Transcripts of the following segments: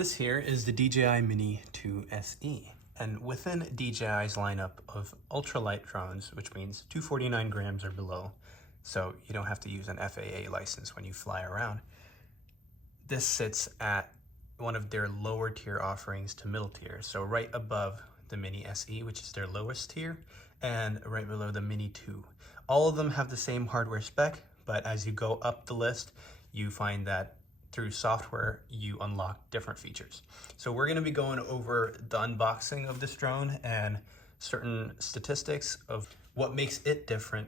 This here is the DJI Mini 2 SE, and within DJI's lineup of ultralight drones, which means 249 grams or below, so you don't have to use an FAA license when you fly around, this sits at one of their lower tier offerings to middle tier, so right above the Mini SE, which is their lowest tier, and right below the Mini 2. All of them have the same hardware spec, but as you go up the list, you find that through software, you unlock different features. So we're gonna be going over the unboxing of this drone and certain statistics of what makes it different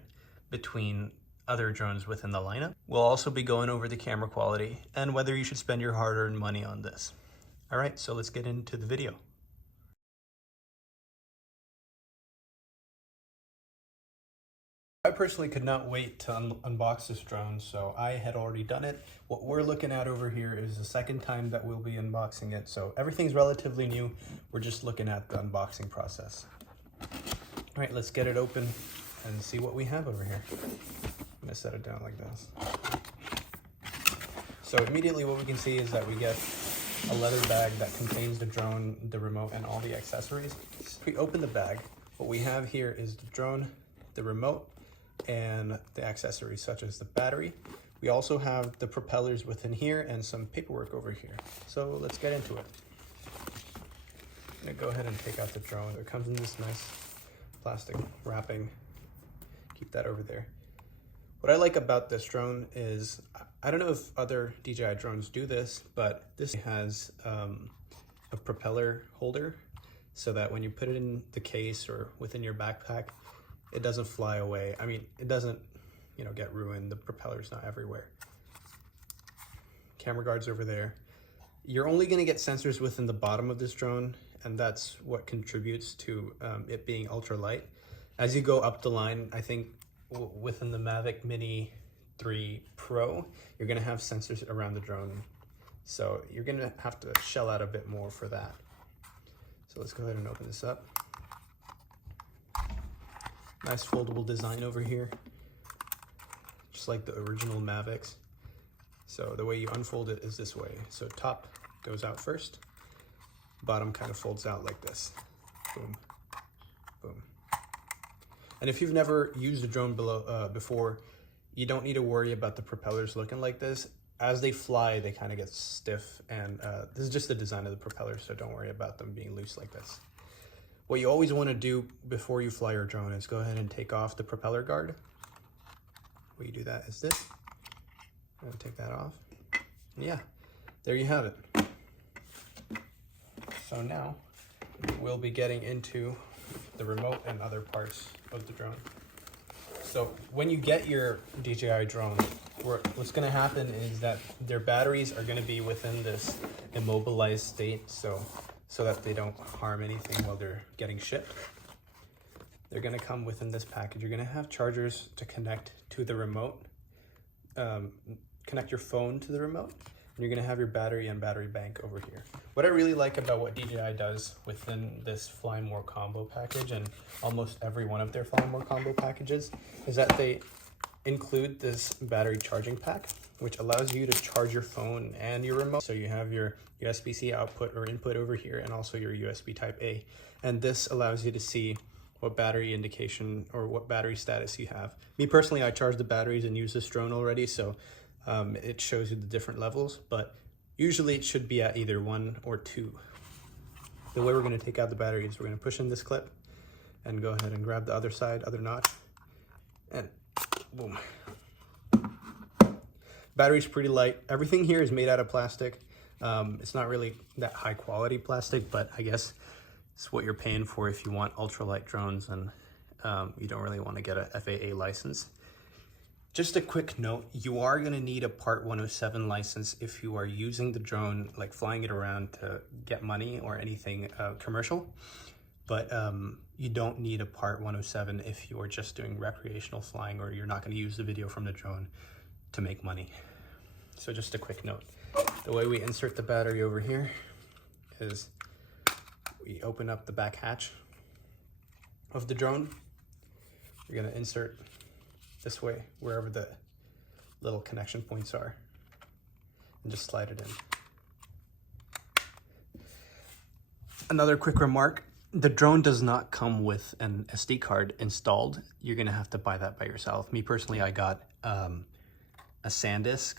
between other drones within the lineup. We'll also be going over the camera quality and whether you should spend your hard-earned money on this. All right, so let's get into the video. I personally could not wait to unbox this drone, so I had already done it. What we're looking at over here is the second time that we'll be unboxing it, so everything's relatively new. We're just looking at the unboxing process. All right, let's get it open and see what we have over here. I'm gonna set it down like this. So immediately what we can see is that we get a leather bag that contains the drone, the remote, and all the accessories. If we open the bag, what we have here is the drone, the remote, and the accessories such as the battery. We also have the propellers within here and some paperwork over here. So let's get into it. I'm gonna go ahead and take out the drone. It comes in this nice plastic wrapping. Keep that over there. What I like about this drone is, I don't know if other DJI drones do this, but this has a propeller holder so that when you put it in the case or within your backpack, it doesn't fly away. I mean, it doesn't, get ruined. The propeller's not everywhere. Camera guards over there. You're only gonna get sensors within the bottom of this drone, and that's what contributes to it being ultralight. As you go up the line, I think within the Mavic Mini 3 Pro, you're gonna have sensors around the drone. So you're gonna have to shell out a bit more for that. So let's go ahead and open this up. Nice foldable design over here, just like the original Mavics. So the way you unfold it is this way. So top goes out first, bottom kind of folds out like this. Boom, boom. And if you've never used a drone before, you don't need to worry about the propellers looking like this. As they fly, they kind of get stiff, and this is just the design of the propeller, so don't worry about them being loose like this. What you always want to do before you fly your drone is go ahead and take off the propeller guard. The way you do that is this. I'm going to take that off. And yeah, there you have it. So now we'll be getting into the remote and other parts of the drone. So when you get your DJI drone, what's going to happen is that their batteries are going to be within this immobilized state, so that they don't harm anything while they're getting shipped. They're gonna come within this package. You're gonna have chargers to connect to the remote, connect your phone to the remote, and you're gonna have your battery and battery bank over here. What I really like about what DJI does within this Fly More combo package, and almost every one of their Fly More combo packages, is that they include this battery charging pack, which allows you to charge your phone and your remote. So you have your USB-C output or input over here, and also your USB type A. And this allows you to see what battery indication or what battery status you have. Me personally, I charge the batteries and use this drone already, so it shows you the different levels, but usually it should be at either 1 or 2. The way we're gonna take out the battery is we're gonna push in this clip and go ahead and grab the other side, other notch, and boom. Battery's pretty light. Everything here is made out of plastic. It's not really that high quality plastic, but I guess it's what you're paying for if you want ultralight drones and you don't really want to get a FAA license. Just a quick note, you are going to need a Part 107 license if you are using the drone, like flying it around to get money or anything commercial. But you don't need a Part 107 if you are just doing recreational flying, or you're not going to use the video from the drone to make money. So just a quick note. The way we insert the battery over here is we open up the back hatch of the drone. You're going to insert this way wherever the little connection points are and just slide it in. Another quick remark, the drone does not come with an SD card installed. You're gonna have to buy that by yourself. Me personally, I got a SanDisk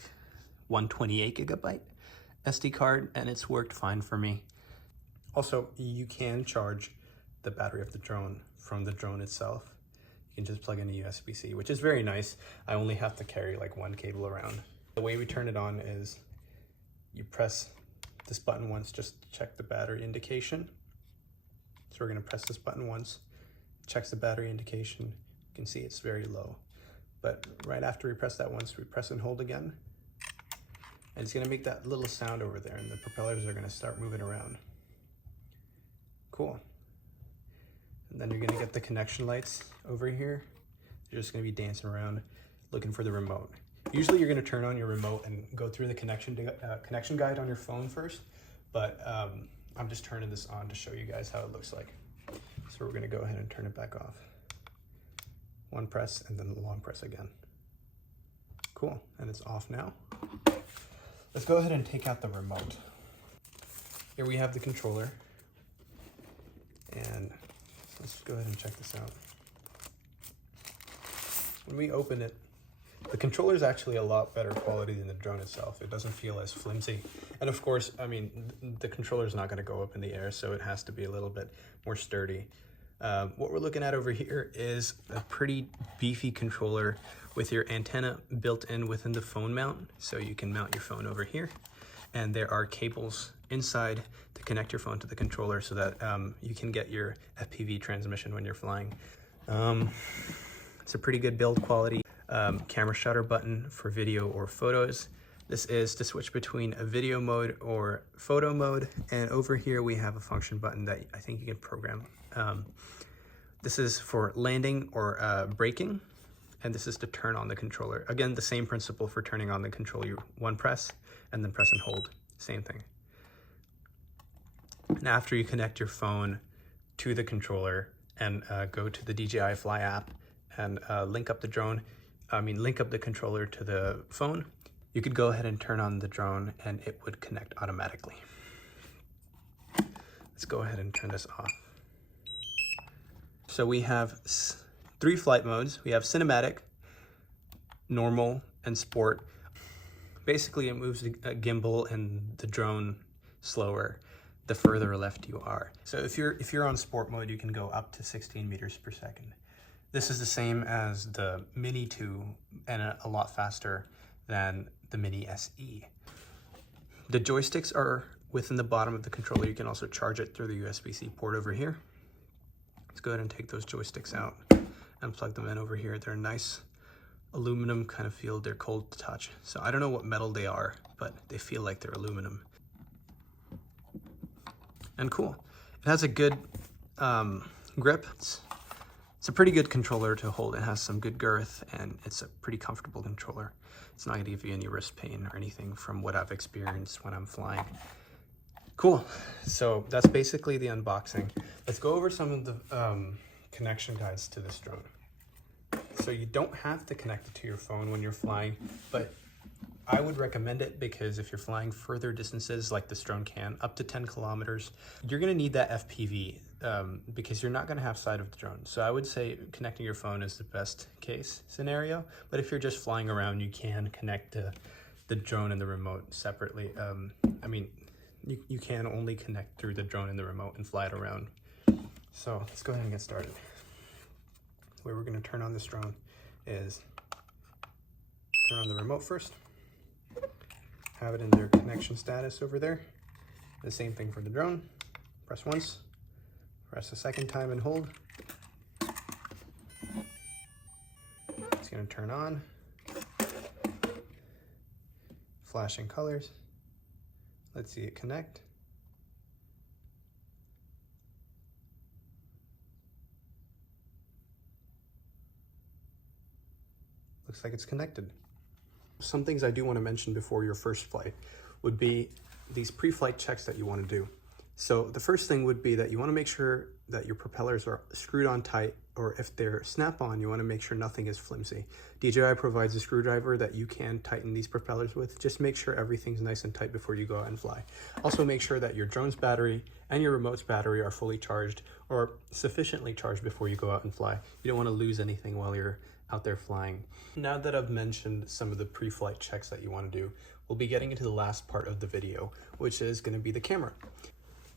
128 gigabyte SD card and it's worked fine for me. Also, you can charge the battery of the drone from the drone itself. You can just plug in a USB-C, which is very nice. I only have to carry like one cable around. The way we turn it on is you press this button once, just to check the battery indication. So we're gonna press this button once, checks the battery indication. You can see it's very low. But right after we press that once, we press and hold again. And it's gonna make that little sound over there and the propellers are gonna start moving around. Cool. And then you're gonna get the connection lights over here. You're just gonna be dancing around looking for the remote. Usually you're gonna turn on your remote and go through the connection guide on your phone first, but I'm just turning this on to show you guys how it looks like. So we're gonna go ahead and turn it back off. One press and then the long press again. Cool, and it's off now. Let's go ahead and take out the remote. Here we have the controller. And let's go ahead and check this out. When we open it, the controller is actually a lot better quality than the drone itself. It doesn't feel as flimsy. And of course, I mean, the controller is not going to go up in the air, so it has to be a little bit more sturdy. What we're looking at over here is a pretty beefy controller with your antenna built in within the phone mount. So you can mount your phone over here. And there are cables inside to connect your phone to the controller so that you can get your FPV transmission when you're flying. It's a pretty good build quality. Camera shutter button for video or photos. This is to switch between a video mode or photo mode. And over here we have a function button that I think you can program. This is for landing or braking. And this is to turn on the controller. Again, the same principle for turning on the controller. You one press and then press and hold, same thing. And after you connect your phone to the controller and go to the DJI Fly app and link up the controller to the phone, you could go ahead and turn on the drone and it would connect automatically. Let's go ahead and turn this off. So we have 3 flight modes. We have cinematic, normal, and sport. Basically, it moves the gimbal and the drone slower the further left you are. So if you're on sport mode, you can go up to 16 meters per second. This is the same as the Mini 2 and a lot faster than the Mini SE. The joysticks are within the bottom of the controller. You can also charge it through the USB-C port over here. Let's go ahead and take those joysticks out and plug them in over here. They're nice aluminum kind of feel. They're cold to touch. So I don't know what metal they are, but they feel like they're aluminum. And cool. It has a good grip. It's a pretty good controller to hold. It has some good girth and it's a pretty comfortable controller. It's not gonna give you any wrist pain or anything from what I've experienced when I'm flying. Cool, so that's basically the unboxing. Let's go over some of the connection guides to this drone. So you don't have to connect it to your phone when you're flying, but I would recommend it because if you're flying further distances like this drone can, up to 10 kilometers, you're gonna need that FPV because you're not gonna have sight of the drone. So I would say connecting your phone is the best case scenario, but if you're just flying around, you can connect the drone and the remote separately. I mean, you can only connect through the drone and the remote and fly it around. So let's go ahead and get started. The way we're gonna turn on this drone is turn on the remote first, have it in their connection status over there. The same thing for the drone. Press once, press a second time and hold. It's gonna turn on. Flashing colors. Let's see it connect. Looks like it's connected. Some things I do want to mention before your first flight would be these pre-flight checks that you want to do. So the first thing would be that you want to make sure that your propellers are screwed on tight, or if they're snap-on, you want to make sure nothing is flimsy. DJI provides a screwdriver that you can tighten these propellers with. Just make sure everything's nice and tight before you go out and fly. Also make sure that your drone's battery and your remote's battery are fully charged or sufficiently charged before you go out and fly. You don't want to lose anything while you're out there flying. Now that I've mentioned some of the pre-flight checks that you want to do, we'll be getting into the last part of the video, which is going to be the camera.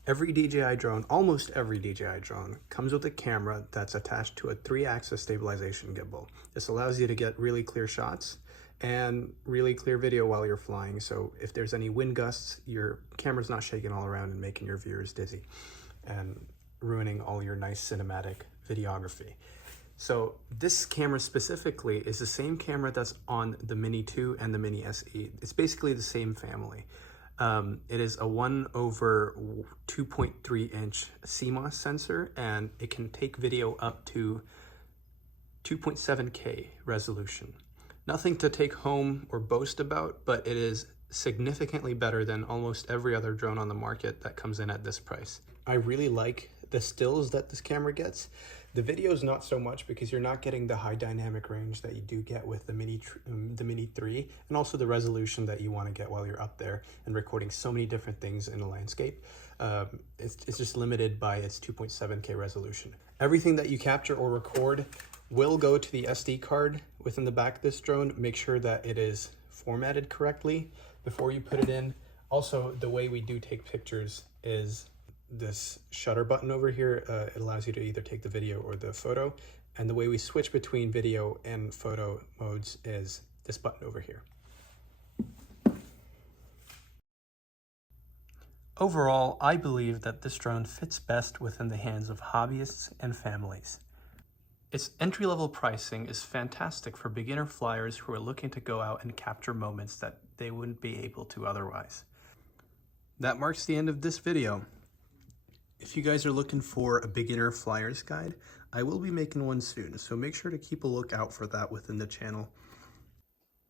Every DJI drone, almost every DJI drone, comes with a camera that's attached to a 3-axis stabilization gimbal. This allows you to get really clear shots and really clear video while you're flying. So if there's any wind gusts, your camera's not shaking all around and making your viewers dizzy and ruining all your nice cinematic videography. So this camera specifically is the same camera that's on the Mini 2 and the Mini SE. It's basically the same family. It is a 1/2.3 inch CMOS sensor, and it can take video up to 2.7K resolution. Nothing to take home or boast about, but it is significantly better than almost every other drone on the market that comes in at this price. I really like the stills that this camera gets. The video is not so much because you're not getting the high dynamic range that you do get with the Mini 3, and also the resolution that you want to get while you're up there and recording so many different things in a landscape. It's just limited by its 2.7K resolution. Everything that you capture or record will go to the SD card within the back of this drone. Make sure that it is formatted correctly before you put it in. Also, the way we do take pictures is this shutter button over here. It allows you to either take the video or the photo, and the way we switch between video and photo modes is this button over here. Overall, I believe that this drone fits best within the hands of hobbyists and families. Its entry-level pricing is fantastic for beginner flyers who are looking to go out and capture moments that they wouldn't be able to otherwise. That marks the end of this video. If you guys are looking for a beginner flyer's guide, I will be making one soon, so make sure to keep a lookout for that within the channel.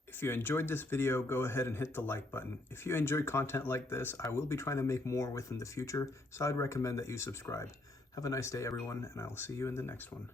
If you enjoyed this video, go ahead and hit the like button. If you enjoy content like this, I will be trying to make more within the future, so I'd recommend that you subscribe. Have a nice day, everyone, and I'll see you in the next one.